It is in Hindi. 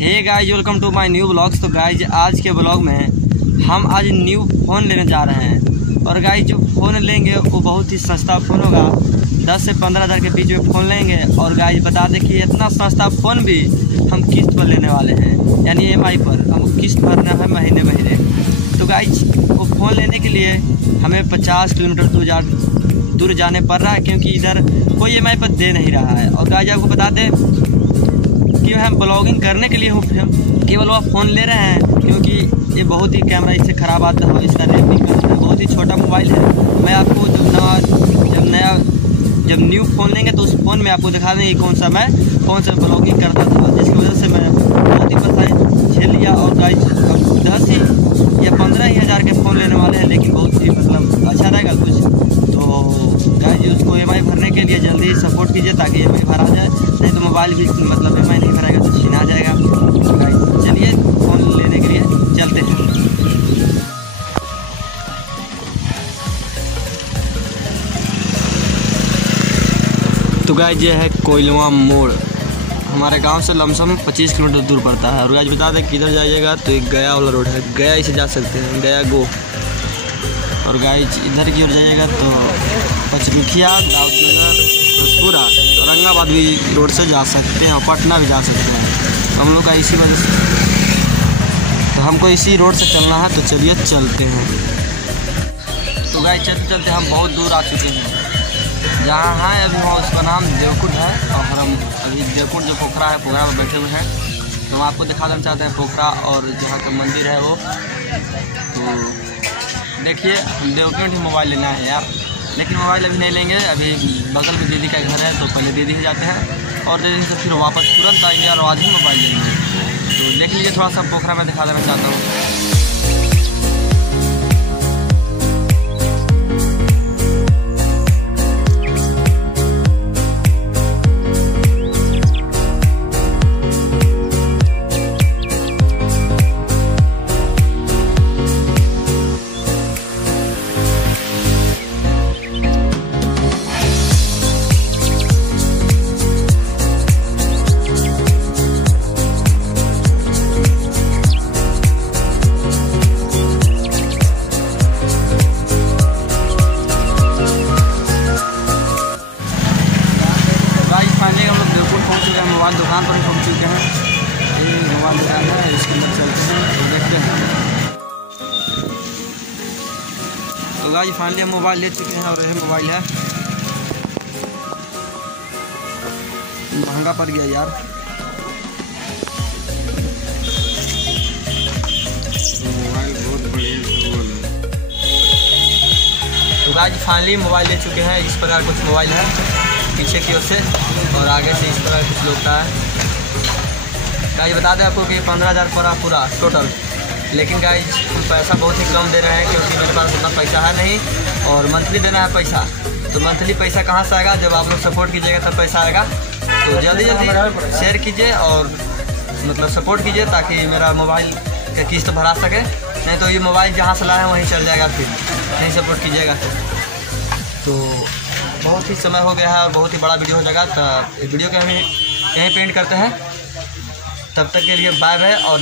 Hey guys, welcome to my new blogs. तो गाइज आज के ब्लॉग में हम आज न्यू फ़ोन लेने जा रहे हैं। और गाइज जो फ़ोन लेंगे वो बहुत ही सस्ता फ़ोन होगा, 10 से 15 हज़ार के बीच में फ़ोन लेंगे। और गाइज बता दें कि इतना सस्ता फ़ोन भी हम किस्त पर लेने वाले हैं, यानी EMI पर हमको किस्त भरना है महीने महीने। तो गाइज वो फ़ोन लेने के लिए हमें 50 किलोमीटर दूर जाने पड़ रहा है, क्योंकि इधर कोई EMI पर दे नहीं रहा है। और गाइज आपको बता दें कि हम ब्लॉगिंग करने के लिए हम केवल वह फ़ोन ले रहे हैं, क्योंकि ये बहुत ही कैमरा इससे ख़राब आता है, इसका रैम भी कम है, बहुत ही छोटा मोबाइल है। मैं आपको जब न्यू फ़ोन लेंगे तो उस फ़ोन में आपको दिखा देंगे कौन सा ब्लॉगिंग करता था, जिसकी वजह से मैं बहुत ही परेशानी झेल लिया। और गाइज 10 ही या 15 ही हज़ार के फ़ोन लेने वाले हैं, लेकिन बहुत ही मतलब अच्छा रहेगा कुछ। तो गाइज उसको EMI भरने के लिए जल्दी ही सपोर्ट कीजिए ताकि EMI भरा जाए, नहीं तो मोबाइल भी मतलब EMI नहीं भरेगा तो छीना जाएगा। तो गाइज चलिए फ़ोन लेने के लिए चलते हैं। तो गाइज ये है कोइलवा मोड़, हमारे गांव से लमसम 25 किलोमीटर दूर पड़ता है। और गाइज बता दें किधर जाइएगा तो एक गया वाला रोड है, गया इसे जा सकते हैं, गया गो। और गाइज इधर की ओर जाइएगा तो पचरुखिया, दाऊदनगर, रसपुरा, औरंगाबाद भी रोड से जा सकते हैं और पटना भी जा सकते हैं। तो हम लोग का इसी वजह से तो हमको इसी रोड से चलना है, तो चलिए चलते हैं। तो गाइज चलते चलते हम बहुत दूर आ चुके हैं। जहाँ है अभी वहाँ उसका नाम देवकुंड है, और हम अभी देवकुंड जो पोखरा है, पोखरा पर बैठे हुए हैं। तो हम आपको दिखा देना चाहते हैं पोखरा और जहाँ का मंदिर है वो। तो देखिए हम देवकुंड ही मोबाइल लेना है यार, लेकिन मोबाइल अभी नहीं लेंगे, अभी बगल में दीदी का घर है, तो पहले दीदी से जाते हैं और दीदी से फिर वापस तुरंत आएंगे और आज ही मोबाइल लेंगे। तो देख लीजिए थोड़ा सा पोखरा में दिखा देना चाहता हूँ। मोबाइल दुकान पर पहुंच चुके हैं, ये मोबाइल दुकान है, इसके अंदर चलते हैं तो देखते हैं। तो गाइस फाइनली हम मोबाइल ले चुके हैं और यह मोबाइल है, महंगा पड़ गया यार। मोबाइल बहुत बढ़िया है। तो गाइस फाइनली मोबाइल ले चुके हैं। इस प्रकार कुछ मोबाइल है पीछे की ओर से और आगे से इस तरह कुछ लोगता है। गाइज बता दें आपको कि 15 हज़ार पड़ा पूरा टोटल, लेकिन गाइज पैसा बहुत ही कम दे रहे हैं, क्योंकि मेरे पास उतना पैसा है नहीं और मंथली देना है पैसा। तो मंथली पैसा कहाँ से आएगा, जब आप लोग सपोर्ट कीजिएगा तब पैसा आएगा। तो जल्दी जल्दी शेयर कीजिए और मतलब सपोर्ट कीजिए ताकि मेरा मोबाइल का किस्त भरा सके, नहीं तो ये मोबाइल जहाँ से लाए हैं वहीं चल जाएगा, फिर नहीं सपोर्ट कीजिएगा तो बहुत ही समय हो गया है और बहुत ही बड़ा वीडियो हो जाएगा। तो वीडियो के हम यहीं पेंट करते हैं। तब तक के लिए बाय बाय। और